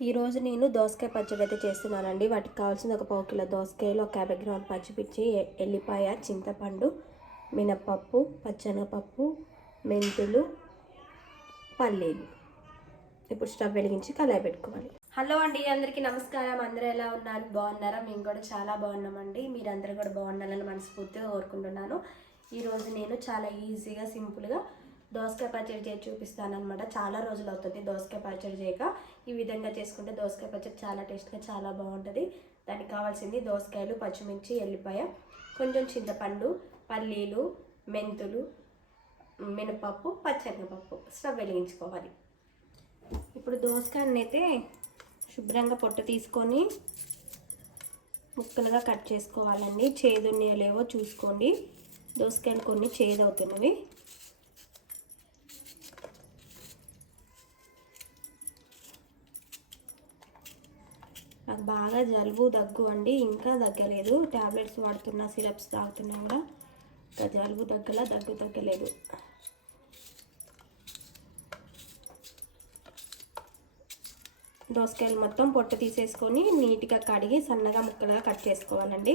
ఈరోజు నేను దోసకాయ పచ్చడి అయితే చేస్తున్నానండి. వాటికి కావాల్సింది ఒక పావు కిలో దోసకాయలు ఒక యాభై గ్రాములు పచ్చిపిచ్చి ఎల్లిపాయ చింతపండు మినప్పప్పు పచ్చనపప్పు మెంతులు పల్లీలు. ఇప్పుడు స్టవ్ వెలిగించి కళాయి పెట్టుకోవాలి. హలో అండి అందరికీ నమస్కారం. అందరూ ఎలా ఉన్నారు? బాగున్నారా? మేము కూడా చాలా బాగున్నామండి. మీరందరూ కూడా బాగుండాలని మనస్ఫూర్తిగా కోరుకుంటున్నాను. ఈరోజు నేను చాలా ఈజీగా సింపుల్గా దోసకాయ పచ్చడి చేసి చూపిస్తాను అనమాట చాలా రోజులు అవుతుంది దోసకాయ పచ్చడి చేయక. ఈ విధంగా చేసుకుంటే దోసకాయ పచ్చడి చాలా టేస్ట్గా చాలా బాగుంటుంది. దానికి కావాల్సింది దోసకాయలు పచ్చిమిర్చి ఎల్లిపాయ కొంచెం చింతపండు పల్లీలు మెంతులు మినపప్పు పచ్చనగపప్పు స్టవ్ వెలిగించుకోవాలి. ఇప్పుడు దోసకాయని అయితే శుభ్రంగా పొట్టు తీసుకొని ముక్కలుగా కట్ చేసుకోవాలండి. చేదున్నాయో లేవో చూసుకోండి. దోసకాయలు కొన్ని చేదవుతున్నవి. నాకు బాగా జలుబు దగ్గు అండి. ఇంకా తగ్గలేదు. ట్యాబ్లెట్స్ వాడుతున్నా సిరప్స్ తాగుతున్నా కూడా. ఇంకా జలుబు తగ్గలా దగ్గు తగ్గలేదు. దోసకాయలు మొత్తం పొట్టు తీసేసుకొని నీట్గా కడిగి సన్నగా ముక్కలుగా కట్ చేసుకోవాలండి.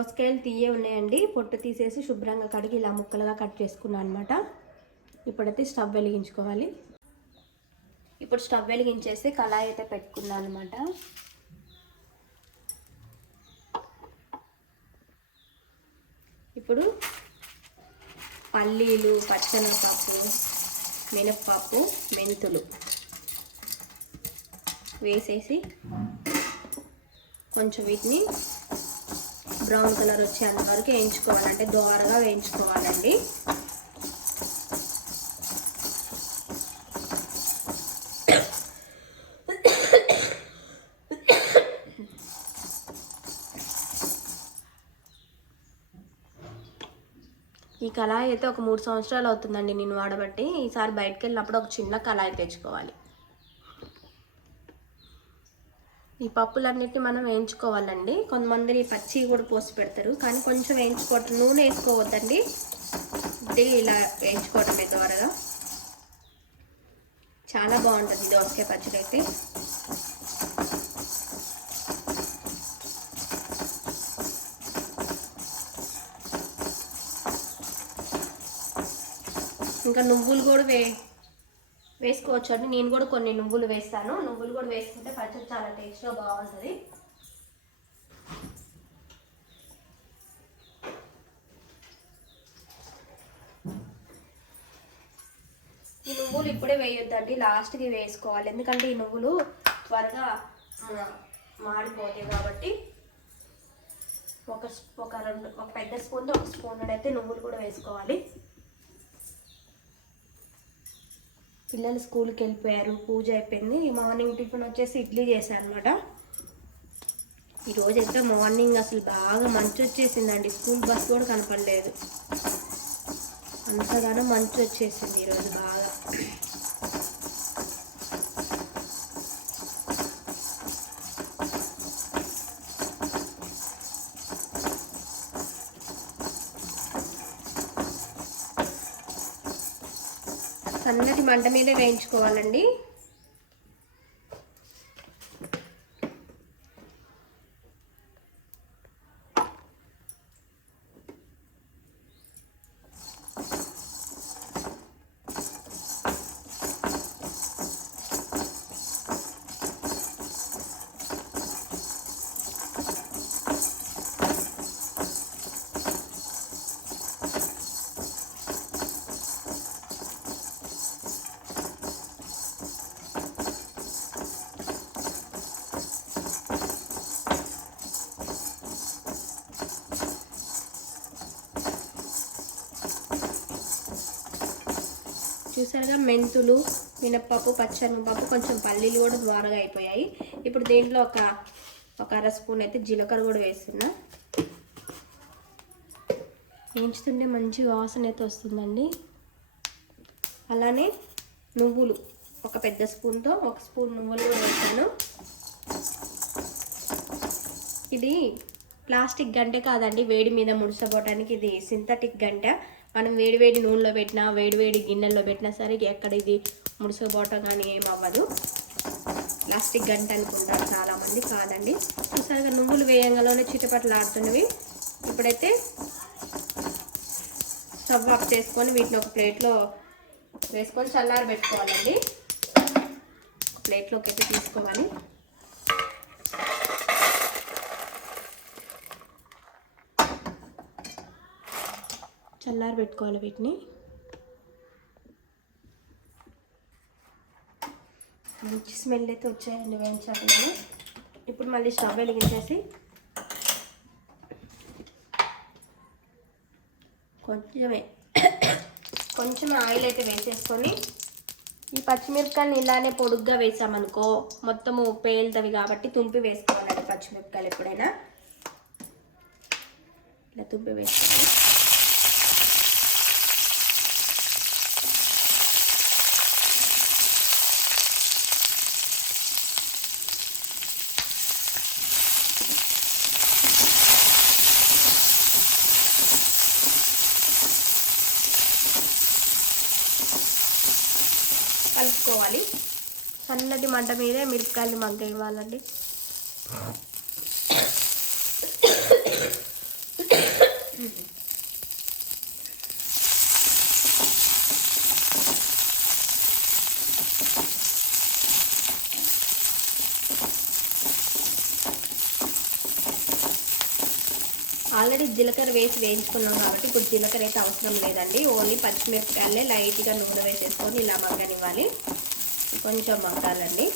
దోసకాయలు తీయే ఉన్నాయండి. పొట్టు తీసేసి శుభ్రంగా కడిగి ఇలా ముక్కలుగా కట్ చేసుకున్నాను అనమాట ఇప్పుడైతే స్టవ్ వెలిగించుకోవాలి. ఇప్పుడు స్టవ్ వెలిగించేసి కళాయి అయితే పెట్టుకున్నాను అనమాట ఇప్పుడు పల్లీలు పచ్చనగపప్పు మినప్పప్పు మెంతులు వేసేసి కొంచెం వీటిని బ్రౌన్ కలర్ వచ్చేంత వరకు వేయించుకోవాలంటే దోరగా వేయించుకోవాలండి. ఈ కళాయి అయితే ఒక మూడు సంవత్సరాలు అవుతుందండి నేను వాడబట్టి. ఈసారి బయటకు వెళ్ళినప్పుడు ఒక చిన్న కళాయి తెచ్చుకోవాలి. ఈ పప్పులన్నిటిని మనం వేయించుకోవాలండి. కొంతమంది పచ్చి కూడా పోసి పెడతారు. కానీ కొంచెం వేయించుకోవటం నూనె వేసుకోవద్దండి. ఇది ఇలా వేయించుకోవటమే త్వరగా. చాలా బాగుంటుంది దోసకాయ పచ్చడి అయితే. ఇంకా నువ్వులు కూడా వే వేసుకోవచ్చు అండి. నేను కూడా కొన్ని నువ్వులు వేస్తాను. నువ్వులు కూడా వేసుకుంటే పచ్చడి చాలా టేస్ట్గా బాగుంటుంది. ఈ నువ్వులు ఇప్పుడే వేయొద్దండి. లాస్ట్కి వేసుకోవాలి. ఎందుకంటే ఈ నువ్వులు త్వరగా మాడిపోతాయి కాబట్టి ఒక ఒక రెండు ఒక పెద్ద స్పూన్తో ఒక స్పూన్ అయితే నువ్వులు కూడా వేసుకోవాలి. పిల్లలు స్కూల్కి వెళ్ళిపోయారు పూజ అయిపోయింది. మార్నింగ్ టిఫిన్ వచ్చేసి ఇడ్లీ చేశాను అనమాట ఈరోజు అయితే మార్నింగ్ అసలు బాగా మంచు వచ్చేసిందండి. స్కూల్ బస్ కూడా కనపడలేదు. అంతగానో మంచు వచ్చేసింది ఈరోజు బాగా. మంట మీద వేయించుకోవాలండి. చూసారుగా మెంతులు మినప్పప్పు పచ్చనిపప్పు కొంచెం పల్లీలు కూడా ద్వారగా అయిపోయాయి. ఇప్పుడు దీంట్లో ఒక ఒక అర స్పూన్ అయితే జీలకర్ర కూడా వేస్తున్నా. వేయించుతుంటే మంచి వాసన అయితే వస్తుందండి. అలానే నువ్వులు ఒక పెద్ద స్పూన్తో ఒక స్పూన్ నువ్వులు కూడా వేసాను. ఇది ప్లాస్టిక్ గంట కాదండి వేడి మీద ముడుసపోవటానికి ఇది సింథటిక్ గంట. మనం వేడివేడి నూనెలో పెట్టినా వేడివేడి గిన్నెల్లో పెట్టినా సరే ఎక్కడ ఇది ముడిసపోవటం కానీ ఏం అవ్వదు. ప్లాస్టిక్ గంట అనుకుంటారు చాలామంది కాదండి. చూసారుగా నువ్వులు వేయంగానే చిటపట్లు ఆడుతున్నవి ఇప్పుడైతే స్టవ్ ఆఫ్ చేసుకొని వీటిని ఒక ప్లేట్లో వేసుకొని చల్లారబెట్టుకోవాలండి. ప్లేట్లోకి అయితే తీసుకోవాలి. చల్లారి పెట్టుకోవాలి వీటిని. మంచి స్మెల్ అయితే వచ్చాయండి వేయించాలి ఇప్పుడు మళ్ళీ స్టవ్ వెలిగించేసి కొంచెమే కొంచెం ఆయిల్ అయితే వేసేసుకొని ఈ పచ్చిమిరపకాయలు ఇలానే పొడుగ్గా వేసామనుకో మొత్తము పేలుతవి కాబట్టి తుంపి వేసుకోవాలండి పచ్చిమిరపకాయలు ఎప్పుడైనా. ఇలా తుంపి వేసుకోవాలి కలుపుకోవాలి సన్నటి మంట మీదే మిరపకాయలు మగ్గ ఇవ్వాలండి ఆల్రెడీ జీలకర్ర వేసి వేయించుకున్నాం కాబట్టి ఇప్పుడు జీలకర్ర అయితే అవసరం లేదండి. ఓన్లీ పచ్చిమిరపకాయలే లైట్గా నూనె వేసేసుకొని ఇలా మగ్గనివ్వాలి. కొంచెం మగ్గాలండి.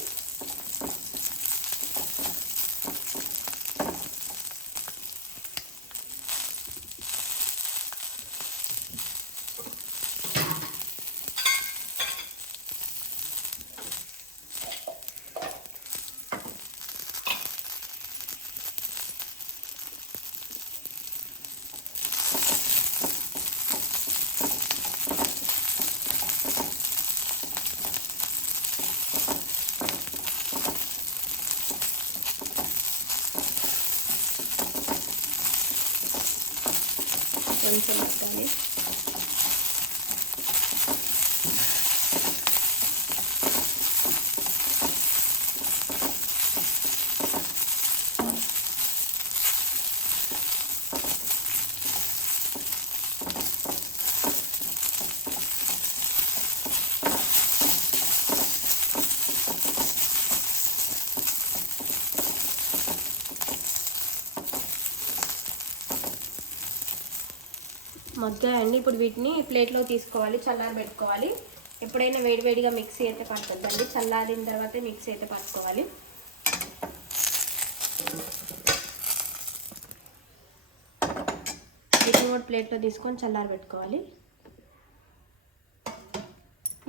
కొంచెం మగ్గాయండి ఇప్పుడు వీటిని ప్లేట్లో తీసుకోవాలి చల్లారి పెట్టుకోవాలి. ఎప్పుడైనా వేడివేడిగా మిక్సీ అయితే పడుతుందండి చల్లారిన తర్వాతే మిక్సీ అయితే పట్టుకోవాలి. వీటిని కూడా ప్లేట్లో తీసుకొని చల్లారి పెట్టుకోవాలి.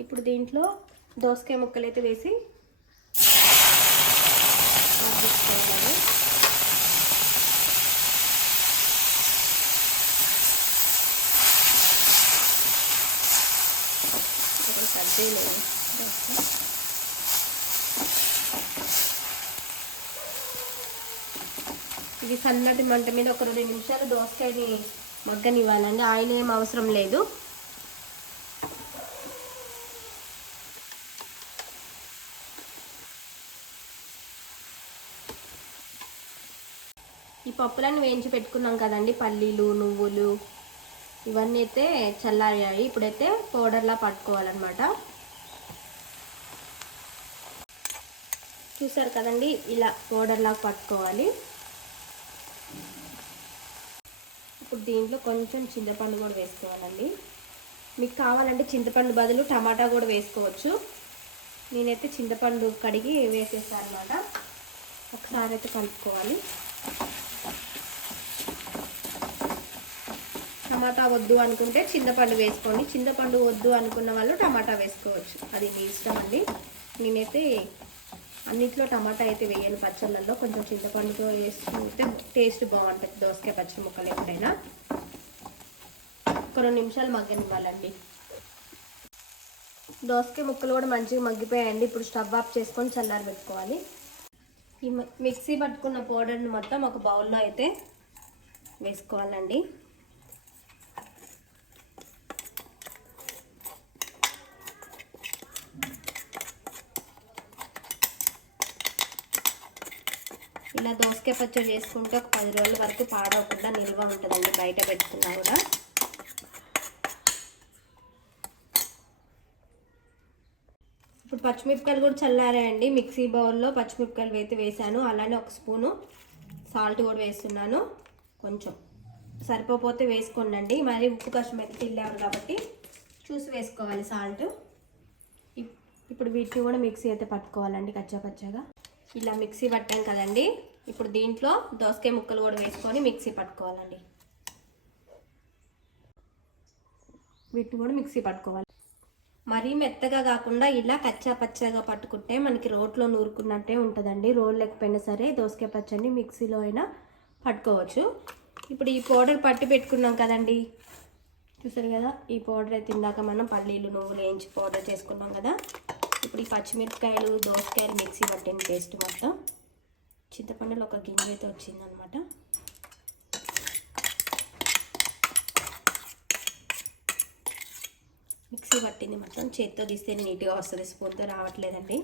ఇప్పుడు దీంట్లో దోసకాయ ముక్కలు అయితే వేసి ఇక్కడ ఇది సన్నటి మంట మీద ఒక రెండు నిమిషాలు దోసకాయని మగ్గనివ్వాలండి. ఆయిల్ ఏం అవసరం లేదు. ఈ పప్పులను వేయించి పెట్టుకున్నాం కదండి. పల్లీలు నువ్వులు ఇవన్నీ అయితే చల్లారాయి ఇప్పుడైతే పౌడర్లా పట్టుకోవాలన్నమాట. చూసారు కదండి ఇలా పౌడర్లా పట్టుకోవాలి. ఇప్పుడు దీంట్లో కొంచెం చింతపండు కూడా వేసుకోవాలండి. మీకు కావాలంటే చింతపండు బదులు టమాటా కూడా వేసుకోవచ్చు. నేనైతే చింతపండు కడిగి వేసేసాను అనమాట ఒకసారి అయితే కలుపుకోవాలి. టమాటా వద్దు అనుకుంటే చింతపండు వేసుకోండి. చింతపండు వద్దు అనుకున్న వాళ్ళు టమాటా వేసుకోవచ్చు. అది మీ ఇష్టం అండి. నేనైతే అన్నిట్లో టమాటా అయితే వేయను. పచ్చళ్ళల్లో కొంచెం చింతపండుతో వేసుకుంటే టేస్ట్ బాగుంటుంది. దోసకాయ పచ్చడి ముక్కలు ఎప్పుడైనా. ఒక రెండు నిమిషాలు మగ్గనివ్వాలండి. దోసకాయ ముక్కలు కూడా మంచిగా మగ్గిపోయాయండి. ఇప్పుడు స్టవ్ ఆఫ్ చేసుకొని చల్లారి పెట్టుకోవాలి. ఈ మిక్సీ పట్టుకున్న పౌడర్ని మొత్తం ఒక బౌల్లో అయితే వేసుకోవాలండి. ఇలా దోసకాయ పచ్చడి చేసుకుంటే ఒక పది రోజుల వరకు పాడవకుండా నిల్వ ఉంటుందండి బయట పెట్టుకున్నా కూడా. ఇప్పుడు పచ్చిమిరపకాయలు కూడా చల్లారాయండి. మిక్సీ బౌల్లో పచ్చిమిరపకాయలు అయితే వేసాను అలానే ఒక స్పూను సాల్ట్ కూడా వేస్తున్నాను. కొంచెం సరిపోతే వేసుకోండి మరి ఉప్పు కష్టం అయితే తిల్లారు కాబట్టి చూసి వేసుకోవాలి సాల్ట్. ఇప్- ఇప్పుడు వీటిని కూడా మిక్సీ అయితే పట్టుకోవాలండి కచ్చా పచ్చగా. ఇలా మిక్సీ పట్టాం కదండి. ఇప్పుడు దీంట్లో దోసకాయ ముక్కలు కూడా వేసుకొని మిక్సీ పట్టుకోవాలండి. వీటిని కూడా మిక్సీ పట్టుకోవాలి. మరీ మెత్తగా కాకుండా ఇలా కచ్చా పచ్చగా పట్టుకుంటే మనకి రోట్లో నూరుకున్నట్టే ఉంటుందండి. రోడ్ లేకపోయినా సరే దోసకాయ పచ్చడిని మిక్సీలో అయినా పట్టుకోవచ్చు. ఇప్పుడు ఈ పౌడర్ పట్టి పెట్టుకున్నాం కదండి. చూసారు కదా? ఈ పౌడర్ అయితే ఇందాక మనం పల్లీలు నువ్వులు వేయించి పౌడర్ చేసుకున్నాం కదా? ఇప్పుడు ఈ పచ్చిమిరపకాయలు దోసకాయలు మిక్సీ పట్టిన పేస్ట్ మొత్తం చింతపండులో ఒక గింజ అయితే వచ్చిందనమాట. మిక్సీ పట్టింది మొత్తం చేత్తో తీస్తే నీట్గా వస్తుంది. స్పూన్తో రావట్లేదండి.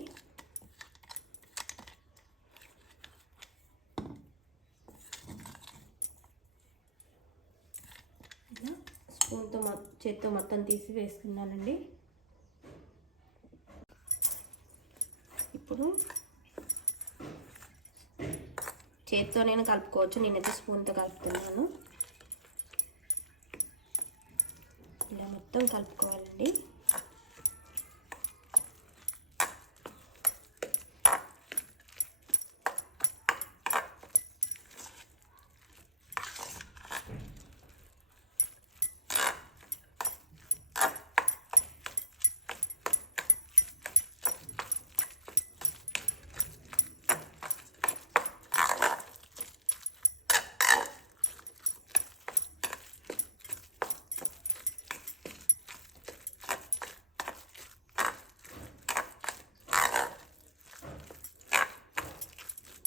స్పూన్తో మొ చేత్తో మొత్తం తీసి వేసుకున్నానండి. ఇప్పుడు చేతితో నేను కలుపుకోవచ్చు. నేనైతే స్పూన్తో కలుపుతున్నాను. ఇలా మొత్తం కలుపుకోవాలండి.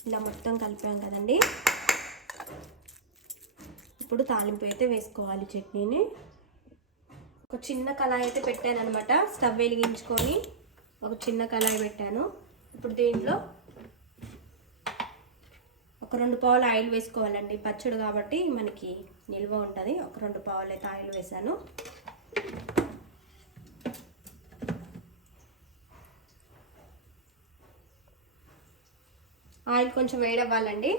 ఇలా మొత్తం కలిపాం కదండి. ఇప్పుడు తాలింపు అయితే వేసుకోవాలి చట్నీని. ఒక చిన్న కళాయి అయితే పెట్టాను అనమాట స్టవ్ వెలిగించుకొని ఒక చిన్న కళాయి పెట్టాను. ఇప్పుడు దీంట్లో ఒక రెండు పావులు ఆయిల్ వేసుకోవాలండి. పచ్చడి కాబట్టి మనకి నిల్వ ఉంటుంది. ఒక రెండు పావులు అయితే ఆయిల్ వేసాను ఆయిల్ కొంచెం వేడవ్వాలండి.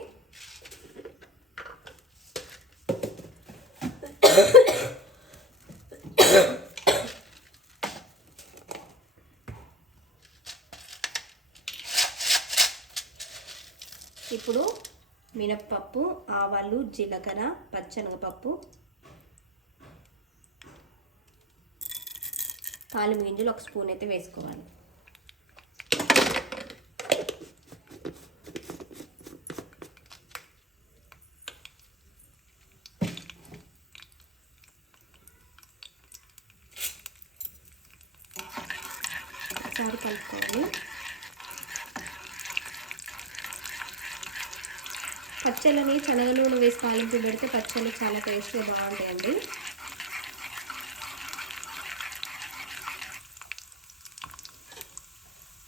ఇప్పుడు మినప్పప్పు ఆవాలు జీలకర్ర పచ్చనగపప్పు తాలింపు గింజలు ఒక స్పూన్ అయితే వేసుకోవాలి. ఒకసారి కలుపుకోవాలి. పచ్చళ్ళని శనగ నూనె వేసి తాలింపు పెడితే పచ్చళ్ళు చాలా టేస్ట్గా బాగుంటాయండి.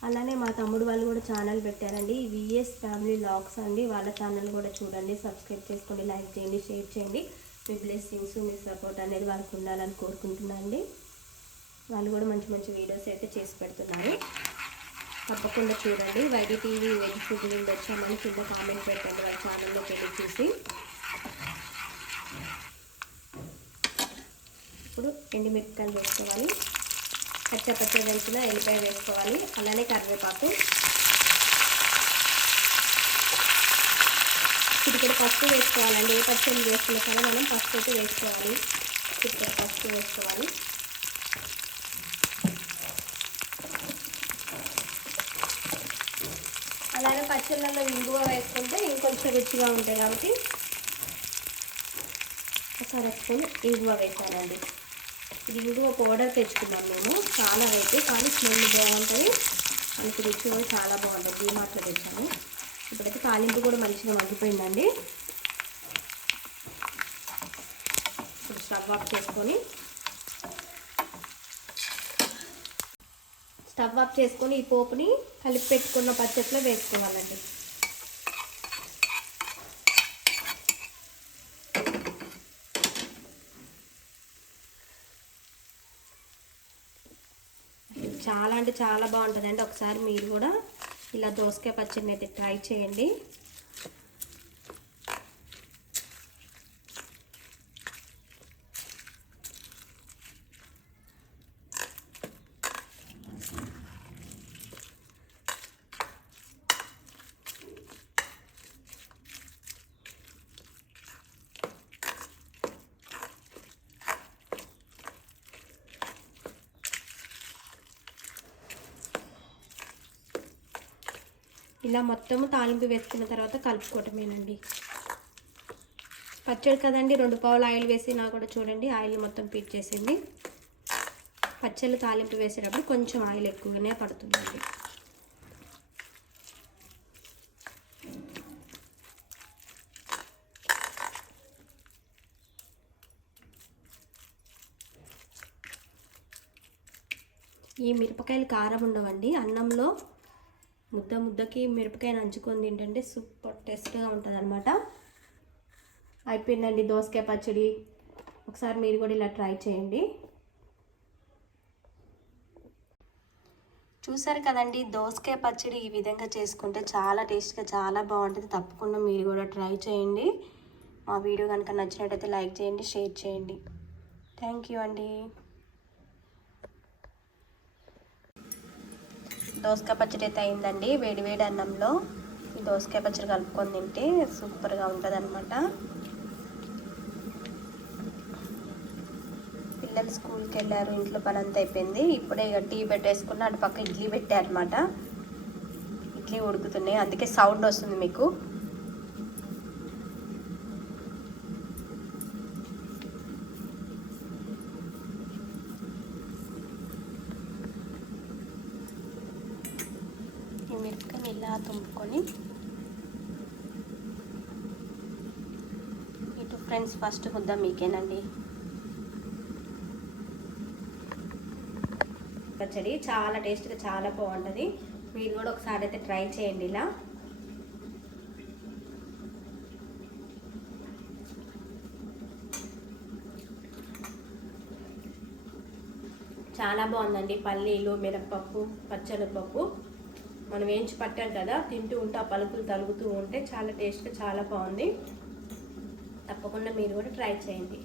అలానే మా తమ్ముడు వాళ్ళు కూడా ఛానల్ పెట్టారండి. విఎస్ ఫ్యామిలీ లాగ్స్ అండి. వాళ్ళ ఛానల్ కూడా చూడండి. సబ్స్క్రైబ్ చేసుకోండి. లైక్ చేయండి షేర్ చేయండి. మీ బ్లెస్సింగ్స్ మీ సపోర్ట్ అనేది వాళ్ళకు ఉండాలని కోరుకుంటున్నాను అండి వాళ్ళు కూడా మంచి మంచి వీడియోస్ అయితే చేసి పెడుతున్నారు. తప్పకుండా చూడండి. వైడి టీవీ వెజ్ ఫుడ్ నుండి వచ్చామని కింద కామెంట్ పెట్టండి. వాళ్ళ ఛానల్లోకి వెళ్ళి చూసి. ఇప్పుడు ఎండుమిరపకాయలు వేసుకోవాలి. పచ్చ పచ్చ దంచిన ఎల్లిపాయ వేసుకోవాలి. అలానే కరివేపాకు. ఇక్కడ పసుపు వేసుకోవాలండి. ఏ పచ్చడి వేసుకున్నా సరే మనం పసుపు అయితే వేసుకోవాలి. ఇక్కడ పసుపు వేసుకోవాలి. అలానే పచ్చళ్ళల్లో ఇంగువ వేసుకుంటే ఇంకొంచెం రుచిగా ఉంటాయి కాబట్టి ఒకసారి అర స్పూన్ ఇంగువ వేసానండి. ఇది ఇంగువ పౌడర్ తెచ్చుకున్నాం మేము. చాలా రేటు కానీ స్మెల్ బాగుంటుంది. మనకి రుచి కూడా చాలా బాగుంటుంది. డీమార్ట్లో తెచ్చాము. ఇప్పుడైతే తాలింపు కూడా మంచిగా మగ్గిపోయిందండి. స్టవ్ ఆఫ్ చేసుకొని స్టవ్ ఆఫ్ చేసుకొని ఈ పోపుని కలిపి పెట్టుకున్న పచ్చట్లో వేసుకోవాలండి. చాలా అంటే చాలా బాగుంటుందండి. ఒకసారి మీరు కూడా ఇలా దోసకాయ పచ్చడిని అయితే ట్రై చేయండి. ఇలా మొత్తము తాలింపు వేసుకున్న తర్వాత కలుపుకోవటమేనండి. పచ్చడి కదండి రెండు పావులు ఆయిల్ వేసినా కూడా చూడండి ఆయిల్ మొత్తం పీట్ చేసింది పచ్చళ్ళు తాలింపు వేసేటప్పుడు కొంచెం ఆయిల్ ఎక్కువగానే పడుతుందండి. ఈ మిరపకాయలు కారం ఉండవండి అన్నంలో ముద్ద ముద్దకి మిరపకాయ నంచుకొని తింటే సూపర్ టేస్ట్గా ఉంటుంది అనమాట అయిపోయిందండి దోసకాయ పచ్చడి. ఒకసారి మీరు కూడా ఇలా ట్రై చేయండి. చూసారు కదండి దోసకాయ పచ్చడి ఈ విధంగా చేసుకుంటే చాలా టేస్ట్గా చాలా బాగుంటుంది. తప్పకుండా మీరు కూడా ట్రై చేయండి. మా వీడియో కనుక నచ్చినట్టయితే లైక్ చేయండి షేర్ చేయండి. థ్యాంక్ యూ అండి. దోసకాయ పచ్చడి అయితే అయిందండి. వేడి వేడి అన్నంలో ఈ దోసకాయ పచ్చడి కలుపుకొని తింటే సూపర్గా ఉంటుంది అనమాట పిల్లలు స్కూల్కి వెళ్ళారు ఇంట్లో పని అంతా అయిపోయింది. ఇప్పుడే ఇక టీ పెట్టేసుకున్న అటు పక్క ఇడ్లీ పెట్టారనమాట ఇడ్లీ ఉడుకుతున్నాయి అందుకే సౌండ్ వస్తుంది మీకు ఈ మిరపకాయని ఇలా తుంపుకొని ఇటు ఫ్రెండ్స్ ఫస్ట్ ముద్ద మీకేనండి. పచ్చడి చాలా టేస్ట్గా చాలా బాగుంటుంది. మీరు కూడా ఒకసారి అయితే ట్రై చేయండి ఇలా. చాలా బాగుందండి. పల్లీలు మిరపప్పు పచ్చనపప్పు. మనం వేయించి పట్టాం కదా తింటూ ఉంటే ఆ పలుకులు తలుగుతూ ఉంటే చాలా టేస్ట్గా చాలా బాగుంది. తప్పకుండా మీరు కూడా ట్రై చేయండి.